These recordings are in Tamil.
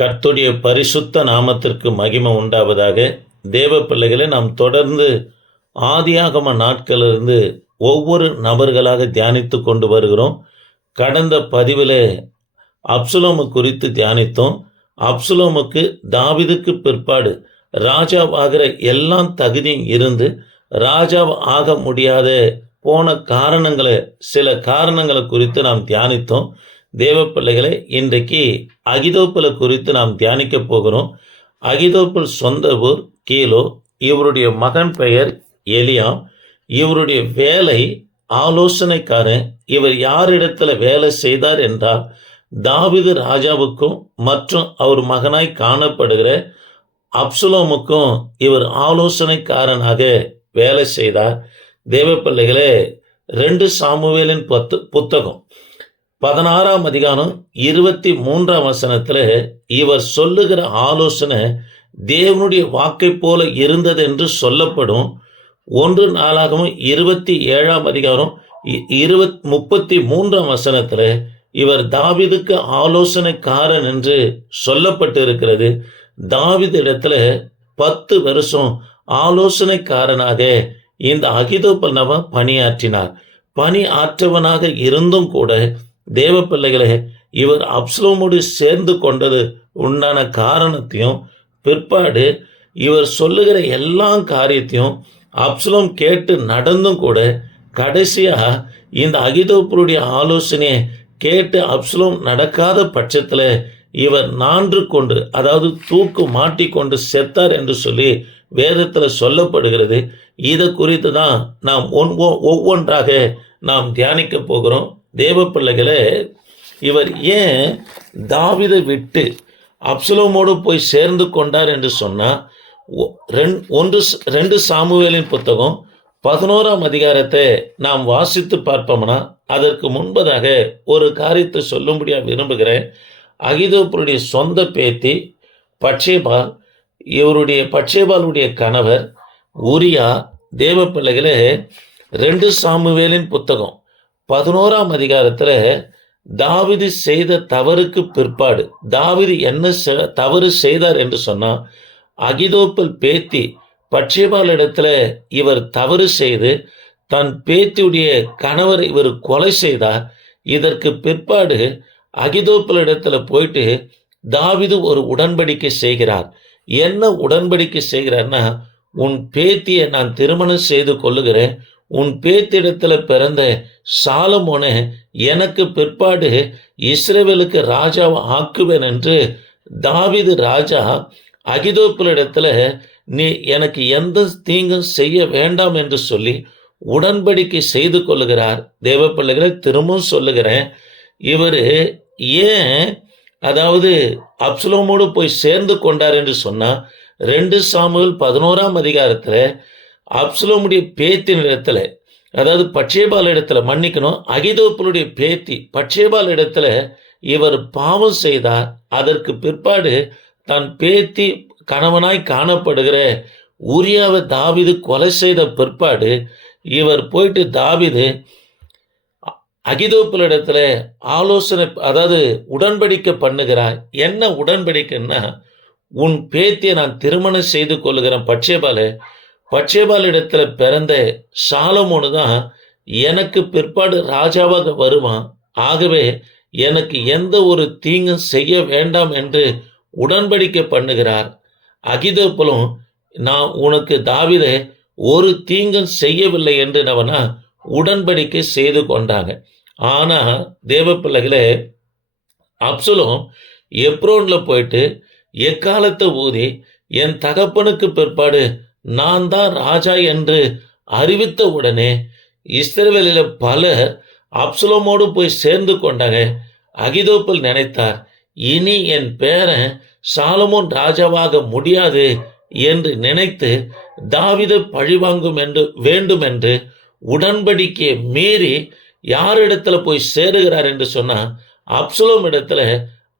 கர்த்துடைய பரிசுத்த நாமத்திற்கு மகிமை உண்டாவதாக தேவ பிள்ளைகளை நாம் தொடர்ந்து ஆதியாகம நாட்களிலிருந்து ஒவ்வொரு நபர்களாக தியானித்து கொண்டு வருகிறோம். கடந்த பதிவில் அப்சுலோமு குறித்து தியானித்தோம். அப்சுலோமுக்கு தாவிதுக்கு பிற்பாடு ராஜாவாகிற எல்லாம் தகுதியும் இருந்து ராஜா ஆக முடியாத போன காரணங்களை சில காரணங்களை குறித்து நாம் தியானித்தோம். தேவ பிள்ளைகளை இன்றைக்கு அகிதோப்பலை குறித்து நாம் தியானிக்க போகிறோம். அகிதோப்பல் சொந்த ஊர் கீழோ இவருடைய மகன் பெயர் எலியாம். இவருடைய வேலை ஆலோசனைக்காரன். இவர் யாரிடத்துல வேலை செய்தார் என்றால் தாவிது ராஜாவுக்கும் மற்றும் அவர் மகனாய் காணப்படுகிற அப்சுலோமுக்கும் இவர் ஆலோசனைக்காரனாக வேலை செய்தார். தேவ பிள்ளைகளே ரெண்டு சாமுவேலின் பத்து புத்தகம். பதினாறாம் அதிகாரம் இருபத்தி மூன்றாம் வசனத்தில் இவர் சொல்லுகிற ஆலோசனை தேவனுடைய வாக்கை போல இருந்தது என்று சொல்லப்படும். ஒன்று நாளாகவும் இருபத்தி ஏழாம் அதிகாரம் இ- இருபத் முப்பத்தி மூன்றாம் வசனத்தில் இவர் தாவிதுக்கு ஆலோசனைக்காரன் என்று சொல்லப்பட்டிருக்கிறது. தாவித இடத்துல பத்து வருஷம் ஆலோசனைக்காரனாக இந்த அகிதோப்பல் நபர் பணியாற்றினார். பணி ஆற்றவனாக இருந்தும் கூட தேவ பிள்ளைகளே இவர் அப்சலோமோடு சேர்ந்து கொண்டது உண்டான காரணத்தையும் பிற்பாடு இவர் சொல்லுகிற எல்லா காரியத்தையும் அப்சலோம் கேட்டு நடந்தும் கூட கடைசியாக இந்த அகிதோப்பருடைய ஆலோசனையை கேட்டு அப்சலோம் நடக்காத பட்சத்தில் இவர் நான்று கொண்டு அதாவது தூக்கு மாட்டிக்கொண்டு செத்தார் என்று சொல்லி வேதத்தில் சொல்லப்படுகிறது. இதை குறித்து தான் நாம் ஒவ்வொ- ஒவ்வொன்றாக நாம் தியானிக்க போகிறோம். தேவ பிள்ளைகளை இவர் ஏன் தாவிதை விட்டு அப்சலோமோடு போய் சேர்ந்து கொண்டார் என்று சொன்னால் ரெண் ஒன்று ரெண்டு சாமுவேலின் புத்தகம் பதினோராம் அதிகாரத்தை நாம் வாசித்து பார்ப்போம்னா அதற்கு முன்பதாக ஒரு காரியத்தை சொல்லும்படியாக விரும்புகிறேன். அகிதோப்பருடைய சொந்த பேத்தி பட்சேபால் இவருடைய பட்சேபாலுடைய கணவர் உரியா தேவ பிள்ளைகளே ரெண்டு சாமுவேலின் புத்தகம் பதினோராம் அதிகாரத்தில் தாவிது செய்த தவறுக்கு பிற்பாடு தாவிது என்ன தவறு செய்தார் என்று சொன்னால் அகிதோப்பல் பேத்தி பட்சேபால் இடத்துல இவர் தவறு செய்து தன் பேத்தியுடைய கணவர் இவர் கொலை செய்தார் இதற்கு பிற்பாடு அகிதோப்பல் இடத்துல போயிட்டு தாவிது ஒரு உடன்படிக்கை செய்கிறார். என்ன உடன்படிக்கை செய்கிறார்னா உன் பேத்தியை நான் திருமணம் செய்து கொள்ளுகிறேன் உன் பேத்திடத்துல பிறந்த சாலமோனை எனக்கு பிற்பாடு இஸ்ரேவேலுக்கு ராஜாவை ஆக்குவேன் என்று தாவிது ராஜா அகிதோப்பிலிடத்துல நீ எனக்கு எந்த தீங்கும் செய்ய வேண்டாம் என்று சொல்லி உடன்படிக்கை செய்து கொள்ளுகிறார். தேவப்பள்ளிகளை திரும்பவும் சொல்லுகிறேன். இவர் ஏன் அதாவது அப்சலோமோடு போய் சேர்ந்து கொண்டார் என்று சொன்னால் ரெண்டு சாமுவில் பதினோராம் அதிகாரத்தில் அப்சலோமுடைய பேத்தின் இடத்துல அதாவது பட்சேபால் இடத்துல மன்னிக்கணும். அகிதோப்பலுடைய பேத்தி பட்சேபால் இடத்துல இவர் பாவம் செய்தார். அதற்கு பிற்பாடு தன் பேத்தி கணவனாய் காணப்படுகிற உரியாவை தாவிது கொலை செய்த பிற்பாடு இவர் போயிட்டு தாவிது அகிதோப்பலிடத்துல ஆலோசனை அதாவது உடன்படிக்கை பண்ணுகிறார். என்ன உடன்படிக்கைன்னா உன் பேத்தியை நான் திருமணம் செய்து கொள்ளுகிறேன் பட்சேபால பட்சேபால் இடத்துல பிறந்த சாலமோனு தான் எனக்கு பிற்பாடு ராஜாவாக வருவான். ஆகவே எனக்கு எந்த ஒரு தீங்கும் செய்ய வேண்டாம் என்று உடன்படிக்கை பண்ணுகிறார். அகிதோப்பலும் நான் உனக்கு தாவித ஒரு தீங்கும் செய்யவில்லை என்று நவனா உடன்படிக்கை செய்து கொண்டாங்க. ஆனா தேவ பிள்ளைகளே அப்சலும் எப்ரோன்ல போயிட்டு எக்காலத்தை ஊதி என் தகப்பனுக்கு பிற்பாடு நான் தான் ராஜா என்று அறிவித்த உடனே இஸ்ரவேலில் பலர் அப்சலோமோடு போய் சேர்ந்து கொண்டாங்க அகிதோப்பல் நினைத்தார் இனி என் பேரன் சாலமோன் ராஜாவாக முடியாது என்று நினைத்து தாவித பழிவாங்கும் என்று வேண்டும் என்று உடன்படிக்கையை மீறி யாரிடத்துல போய் சேருகிறார் என்று சொன்னா அப்சலோம் இடத்துல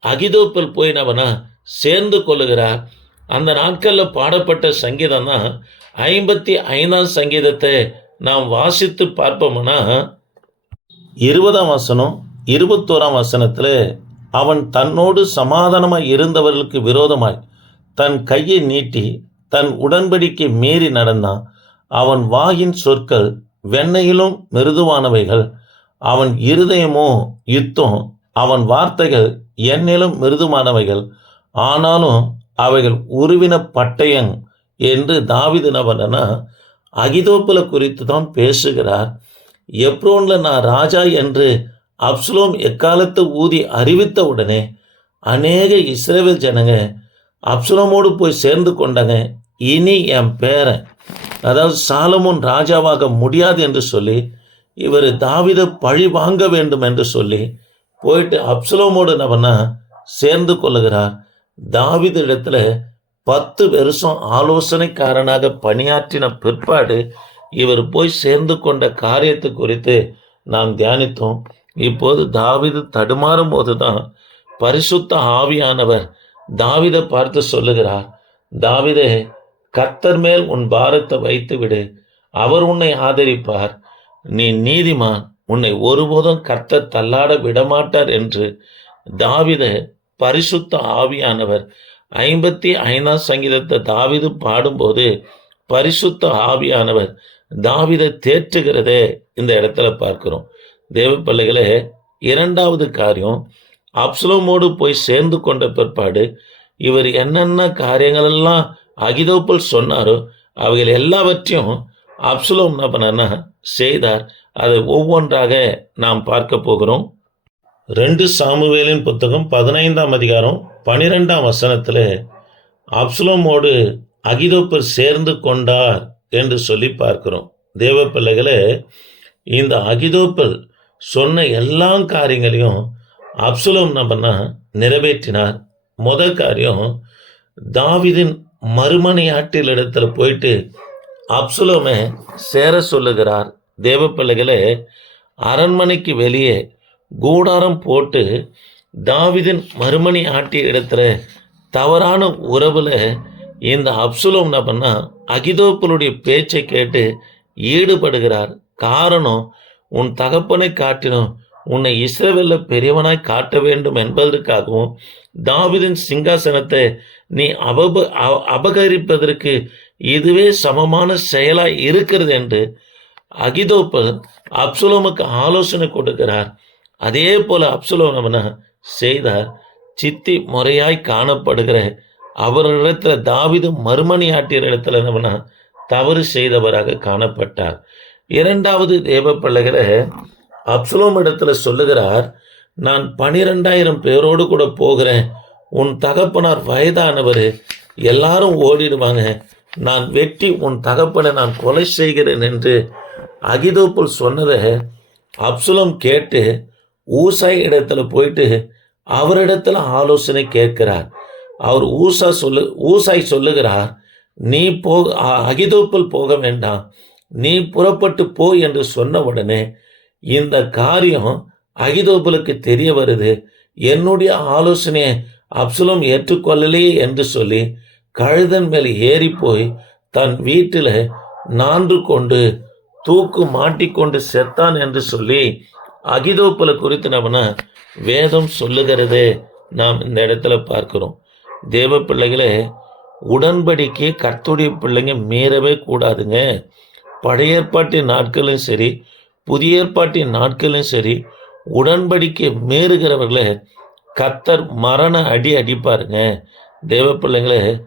அகிதோப்பல் போய் நவனா சேர்ந்து கொள்ளுகிறார். அந்த நாட்களில் பாடப்பட்ட சங்கீதம் தான் ஐம்பத்தி ஐந்தாம் சங்கீதத்தை நாம் வாசித்து பார்ப்போம்னா இருபதாம் வசனம் இருபத்தோராம் வசனத்தில் அவன் தன்னோடு சமாதானமாய் இருந்தவர்களுக்கு விரோதமாய் தன் கையை நீட்டி தன் உடன்படிக்கை மீறி நடந்தான். அவன் வாயின் சொற்கள் வெண்ணையிலும் மிருதுவானவைகள். அவன் இருதயமோ யுத்தம் அவன் வார்த்தைகள் எண்ணிலும் மிருதுமானவைகள். ஆனாலும் அவைகள் உருவின பட்டயம் என்று தாவிது நபனா அகிதோப்புல குறித்து தான் பேசுகிறார். எப்ரோனில் நான் ராஜா என்று அப்சுலோம் எக்காலத்து ஊதி அறிவித்த உடனே அநேக இஸ்ரேல் ஜனங்க அப்சுலமோடு போய் சேர்ந்து கொண்டாங்க இனி என் பேரன் அதாவது சாலமோன் ராஜாவாக முடியாது என்று சொல்லி இவர் தாவித பழி வாங்க வேண்டும் என்று சொல்லி போயிட்டு அப்சலோமோடு நவனா சேர்ந்து கொள்ளுகிறார். தாவித இடத்துல பத்து வருஷம் ஆலோசனைக்காரனாக பணியாற்றின பிற்பாடு இவர் போய் சேர்ந்து கொண்ட காரியத்தை குறித்து நாம் தியானித்தோம். இப்போது தாவிது தடுமாறும் போதுதான் பரிசுத்த ஆவியானவர் தாவிதை பார்த்து சொல்லுகிறார் தாவிதே கத்தர் மேல் உன் பாரத்தை வைத்து விடு அவர் உன்னை ஆதரிப்பார். நீ நீதிமான். உன்னை ஒருபோதும் கர்த்தர் தள்ளாட விடமாட்டார் என்று தாவித பரிசுத்த ஆவியானவர். ஐம்பத்தி ஐந்தாம் சங்கீதத்தை தாவிது பாடும்போது பரிசுத்த ஆவியானவர் தாவிதை தேற்றுகிறதே இந்த இடத்துல பார்க்கிறோம். தேவ பிள்ளைகளே இரண்டாவது காரியம் அப்சலோமோடு போய் சேர்ந்து கொண்ட பிற்பாடு இவர் என்னென்ன காரியங்களெல்லாம் அகிதோப்பல் சொன்னாரோ அவைகள் எல்லாவற்றையும் அப்சலோம் என்ன பண்ணார்னா செய்தார். அதை ஒவ்வொன்றாக நாம் பார்க்க போகிறோம். ரெண்டு சாமுவேலின் புத்தகம் பதினைந்தாம் அதிகாரம் பனிரெண்டாம் வசனத்தில் அப்சுலோமோடு அகிதோப்பர் சேர்ந்து கொண்டார் என்று சொல்லி பார்க்கிறோம். தேவ பிள்ளைகளே இந்த அகிதோப்பர் சொன்ன எல்லா காரியங்களையும் அப்சுலோம் நபனா நிறைவேற்றினார். முதல் காரியம் தாவிதின் மறுமனையாட்டில் இடத்துல போயிட்டு அப்சலோமை சேர சொல்லுகிறார். தேவ பிள்ளைகளே அரண்மனைக்கு வெளியே கூடாரம் போட்டு தாவிதின் மறுமணி ஆட்டிய இடத்துல தவறான உறவில் இந்த அப்சுலம் என்ன பண்ணால் அகிதோப்பலுடைய பேச்சை கேட்டு ஈடுபடுகிறார். காரணம் உன் தகப்பனை காட்டினோம் உன்னை இஸ்ரவேல்ல பெரியவனாய் காட்ட வேண்டும் என்பதற்காகவும் தாவிதின் சிங்காசனத்தை நீ அபப அபகரிப்பதற்கு இதுவே சமமான செயலாய் இருக்கிறது என்று அகிதோப்பல் அப்சுலோமுக்கு ஆலோசனை கொடுக்கிறார். அதே போல அப்சுலோனவனா செய்தார் சித்தி முறையாய் காணப்படுகிற அவரிடத்துல தாவிது மறுமணி ஆட்டியர் இடத்துல என்னவனா தவறு செய்தவராக காணப்பட்டார். இரண்டாவது தேவ பழகிற அப்சலோம் இடத்துல சொல்லுகிறார் நான் பனிரெண்டாயிரம் பேரோடு கூட போகிறேன். உன் தகப்பனார் வயதானவர். எல்லாரும் ஓடிடுவாங்க. நான் வெட்டி உன் தகப்பனை நான் கொலை செய்கிறேன் என்று அகிதோப்புல் சொன்னதை அப்சுலம் கேட்டு ஊசாய் இடத்துல போயிட்டு அவரிடத்துல ஆலோசனை கேட்கிறார். அவர் ஊசா சொல்லு ஊசாய் சொல்லுகிறார் நீ போ அகிதோப்பில் அகிதோப்பல் போக வேண்டாம். நீ புறப்பட்டு போ என்று சொன்ன உடனே இந்த காரியம் அகிதோப்பலுக்கு தெரிய வருது. என்னுடைய ஆலோசனையை அப்சலோம் ஏற்றுக்கொள்ளலையே என்று சொல்லி கழுதன் மேல் ஏறி போய் தன் வீட்டில் நான்று கொண்டு தூக்கு மாட்டிக்கொண்டு செத்தான் என்று சொல்லி அகிதோப்பில் குறித்து நம்ம வேதம் சொல்லுகிறதே நாம் இந்த இடத்துல பார்க்கிறோம். தேவ பிள்ளைகளே உடன்படிக்கை கர்த்துடைய பிள்ளைங்க மீறவே கூடாதுங்க. பழைய ஏற்பாட்டின் நாட்களும் சரி புதிய ஏற்பாட்டின் நாட்களும் சரி உடன்படிக்கை மீறுகிறவர்களை கத்தர் மரண அடி அடிப்பாருங்க. தேவ பிள்ளைங்களே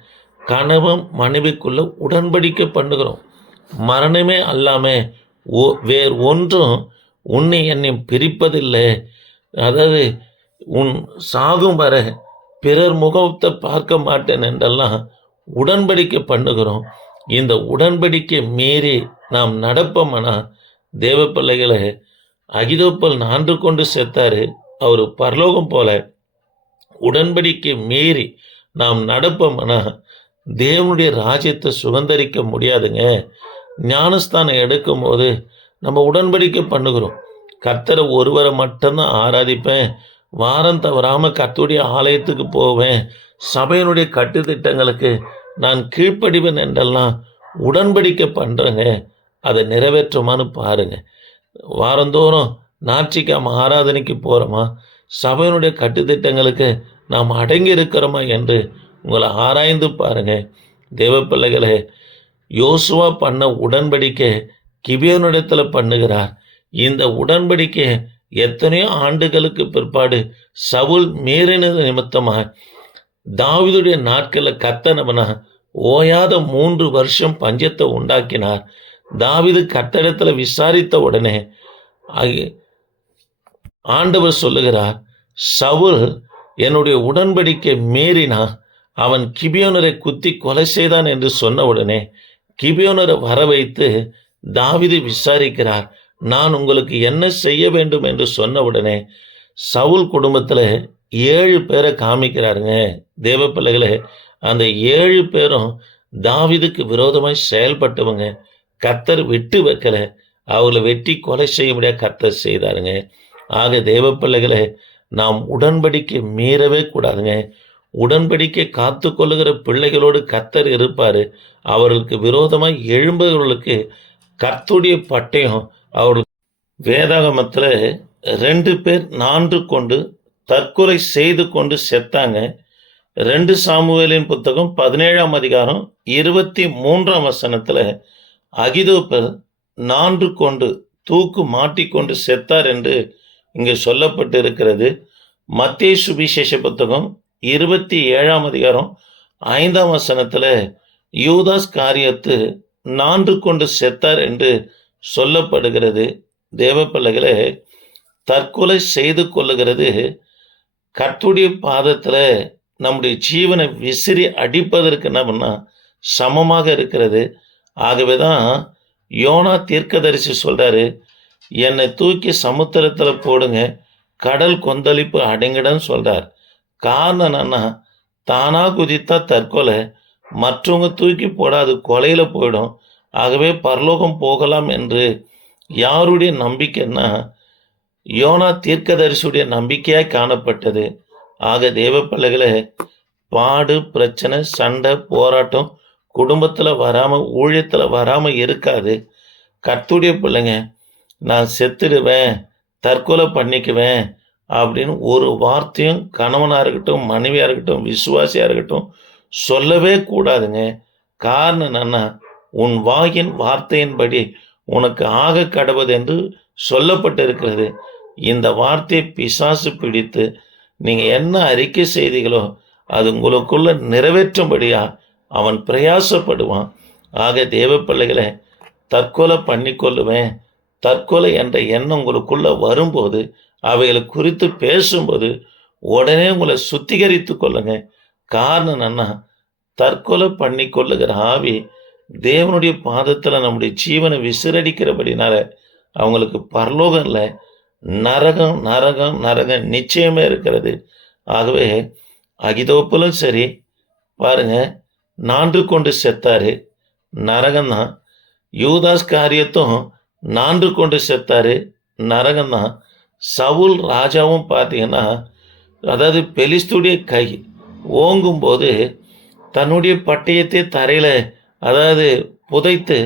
கணவன் மனைவிக்குள்ளே உடன்படிக்கை பண்ணுகிறோம். மரணமே அல்லாமல் ஓ- வேறு ஒன்றும் உன்னை என்னை பிரிப்பதில்லை. அதாவது உன் சாகும் வர பிறர் முகத்தை பார்க்க மாட்டேன் என்றெல்லாம் உடன்படிக்கை பண்ணுகிறோம். இந்த உடன்படிக்கை மீறி நாம் நடப்போம்னா? தேவ பிள்ளைகளை அகிதோப்பல் நான்று கொண்டு செத்தாரு. அவர் பரலோகம் போல உடன்படிக்கை மீறி நாம் நடப்போம்னா? தேவனுடைய ராஜ்யத்தை சுதந்தரிக்க முடியாதுங்க. ஞானஸ்தானம் எடுக்கும்போது நம்ம உடன்படிக்கை பண்ணுகிறோம். கர்த்தரை ஒருவரை மட்டும்தான் ஆராதிப்பேன். வாரம் தவறாமல் கர்த்தருடைய ஆலயத்துக்கு போவேன். சபையினுடைய கட்டுத்திட்டங்களுக்கு நான் கீழ்ப்படிவேன் என்றெல்லாம் உடன்படிக்கை பண்ணுறேங்க அதை நிறைவேற்றுமான்னு பாருங்க. வாரந்தோறும் ஞாயிற்றுக்கிழமை ஆராதனைக்கு போகிறோமா சபையினுடைய கட்டுத்திட்டங்களுக்கு நாம் அடங்கி இருக்கிறோமா என்று உங்களை ஆராய்ந்து பாருங்க. தேவ பிள்ளைகளே யோசுவா பண்ண உடன்படிக்கை கிபியோனிடத்தில் பண்ணுகிறார். இந்த உடன்படிக்கை எத்தனையோ ஆண்டுகளுக்கு பிற்பாடு சவுல் மீறினது நிமித்தமாக தாவிதுடைய நாட்களில் கத்தனவனா ஓயாத மூன்று வருஷம் பஞ்சத்தை உண்டாக்கினார். தாவிது கத்தடத்தில் விசாரித்த உடனே ஆண்டவர் சொல்லுகிறார் சவுல் என்னுடைய உடன்படிக்கை மீறினா அவன் கிபியோனரை குத்தி கொலை செய்தான் என்று சொன்ன உடனே கிபியோனரை வர வைத்து தாவிது விசாரிக்கிறார் நான் உங்களுக்கு என்ன செய்ய வேண்டும்? என்று சொன்ன உடனே சவுல் குடும்பத்தில் ஏழு பேரை காமிக்கிறாருங்க. தேவ பிள்ளைகளே அந்த ஏழு பேரும் தாவிதுக்கு விரோதமாய் செயல்பட்டவங்க. கத்தர் விட்டு வைக்கல. அவங்கள வெட்டி கொலை செய்ய முடியாத கத்தர் செய்தாருங்க. ஆக தேவ பிள்ளைகளை நாம் உடன்படிக்கை மீறவே கூடாதுங்க. உடன்படிக்கை காத்து கொள்ளுகிற பிள்ளைகளோடு கத்தர் இருப்பார். அவர்களுக்கு விரோதமாக எழும்பவர்களுக்கு கர்த்துடைய பட்டயம் அவர்கள் வேதாகமத்தில் ரெண்டு பேர் நான்கு கொண்டு தற்கொலை செய்து கொண்டு செத்தாங்க. ரெண்டு சாமுவேலின் புத்தகம் பதினேழாம் அதிகாரம் இருபத்தி மூன்றாம் வசனத்தில் அகிதோப்பர் நான்கு கொண்டு தூக்கு மாட்டிக்கொண்டு செத்தார் என்று இங்கே சொல்லப்பட்டு இருக்கிறது மத்திய சுவிசேஷ புத்தகம் இருபத்தி ஏழாம் அதிகாரம் ஐந்தாம் வசனத்தில் யூதாஸ் காரியத்து நான்கு கொண்டு செத்தார் என்று சொல்லப்படுகிறது. தேவ தற்கொலை செய்து கொள்ளுகிறது. கத்துடைய பாதத்தில் நம்முடைய ஜீவனை விசிறி அடிப்பதற்கு என்ன பண்ணால் சமமாக இருக்கிறது. ஆகவே தான் யோனா தீர்க்கதரிசி சொல்கிறாரு என்னை தூக்கி சமுத்திரத்தில் போடுங்க கடல் கொந்தளிப்பு அடங்கிடன்னு சொல்கிறார் காரணம் என்னன்னா தானாக குதித்தா தற்கொலை மற்றவங்க தூக்கி போடாது கொலையில் போயிடும். ஆகவே பரலோகம் போகலாம் என்று யாருடைய நம்பிக்கைன்னா யோனா தீர்க்கதரிசியுடைய நம்பிக்கையாக காணப்பட்டது. ஆக தேவ பிள்ளைகளை பாடு பிரச்சனை சண்டை போராட்டம் குடும்பத்தில் வராமல் ஊழியத்தில் வராமல் இருக்காது. கத்துடைய பிள்ளைங்க நான் செத்துடுவேன் தற்கொலை பண்ணிக்குவேன் அப்படின்னு ஒரு வார்த்தையும் கணவனாக இருக்கட்டும் மனைவியாக இருக்கட்டும் விசுவாசியாக இருக்கட்டும் சொல்லவே கூடாதுங்க. காரணம் என்னன்னா உன் வாயின் வார்த்தையின்படி உனக்கு ஆக கடவுது என்று சொல்லப்பட்டிருக்கிறது. இந்த வார்த்தையை பிசாசு பிடித்து நீங்கள் என்ன அறிக்கை செய்தீங்களோ அது உங்களுக்குள்ள நிறைவேற்றும்படியா அவன் பிரயாசப்படுவான். ஆக தேவ பிள்ளைகளை தற்கொலை பண்ணிக்கொள்ளுவேன் தற்கொலை என்ற எண்ணம் உங்களுக்குள்ள வரும்போது அவைகளை குறித்து பேசும்போது உடனே உங்களை சுத்திகரித்து கொள்ளுங்கள் காரணம் என்னன்னா தற்கொலை பண்ணி கொள்ளுகிற ஆவி தேவனுடைய பாதத்தில் நம்முடைய ஜீவனை விசிறடிக்கிறபடினால அவங்களுக்கு பரலோகம் இல்லை நரகம் நரகம் நரகம் நிச்சயமே இருக்கிறது. ஆகவே அகிதோப்பிலும் சரி பாருங்க நான்று கொண்டு செத்தாரு நரகம்தான். யூதாஸ் காரியத்தும் நான்று கொண்டு செத்தாரு நரகம்தான். சவுல் ராஜாவும் பார்த்தீங்கன்னா அதாவது பெலிஸ்துடைய கை ஓங்கும்போது தன்னுடைய பட்டயத்தை தரையில் அதாவது புதைத்து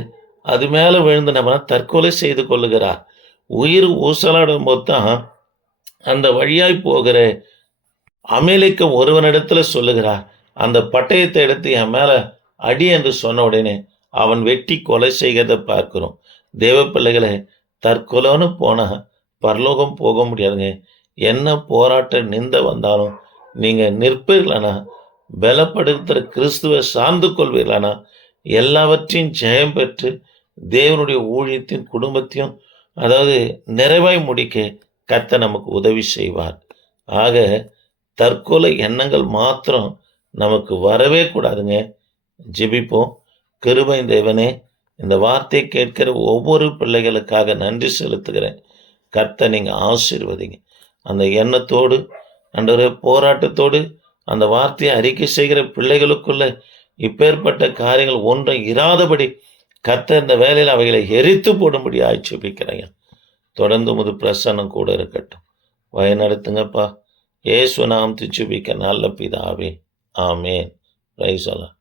அது மேலே விழுந்து நம்ம தற்கொலை செய்து கொள்ளுகிறார். உயிர் ஊசலாடும் போது தான் அந்த வழியாய் போகிற அமேலிக்க ஒருவனிடத்துல சொல்லுகிறார் அந்த பட்டயத்தை எடுத்து என் மேலே அடி என்று சொன்ன உடனே அவன் வெட்டி கொலை செய்கிறத பார்க்கிறோம். தேவ பிள்ளைகளை தற்கொலைன்னு போனால் பரலோகம் போக முடியாதுங்க. என்ன போராட்ட நிந்த வந்தாலும் நீங்கள் நிற்பீர்களானா? பலப்படுத்துகிற கிறிஸ்துவை சார்ந்து கொள்வீர்களானா? எல்லாவற்றையும் ஜெயம் பெற்று தேவனுடைய ஊழியத்தின் குடும்பத்தையும் அதாவது நிறைவாய் முடிக்க கத்த நமக்கு உதவி செய்வார். ஆக தற்கொலை எண்ணங்கள் மாத்திரம் நமக்கு வரவே கூடாதுங்க. ஜெபிப்போம். கிருபை தேவனே இந்த வார்த்தை கேட்கிற ஒவ்வொரு பிள்ளைகளுக்காக நன்றி செலுத்துகிறேன். கர்த்த நீங்கள் ஆசீர்வதிங்க. அந்த எண்ணத்தோடு அன்றொரு போராட்டத்தோடு அந்த வார்த்தையை அறிக்கை செய்கிற பிள்ளைகளுக்குள்ள இப்பேற்பட்ட காரியங்கள் ஒன்றும் இராதபடி கத்த இந்த வேலையில் அவைகளை எரித்து போடும்படி ஆட்சேபிக்கிறேன். தொடர்ந்து முது பிரசன்னம் கூட இருக்கட்டும். வழிநடத்துங்கப்பா ஏசு நாம் திச்சுபிக்க நல்ல பிதாவே. ஆமேன். ரைசலா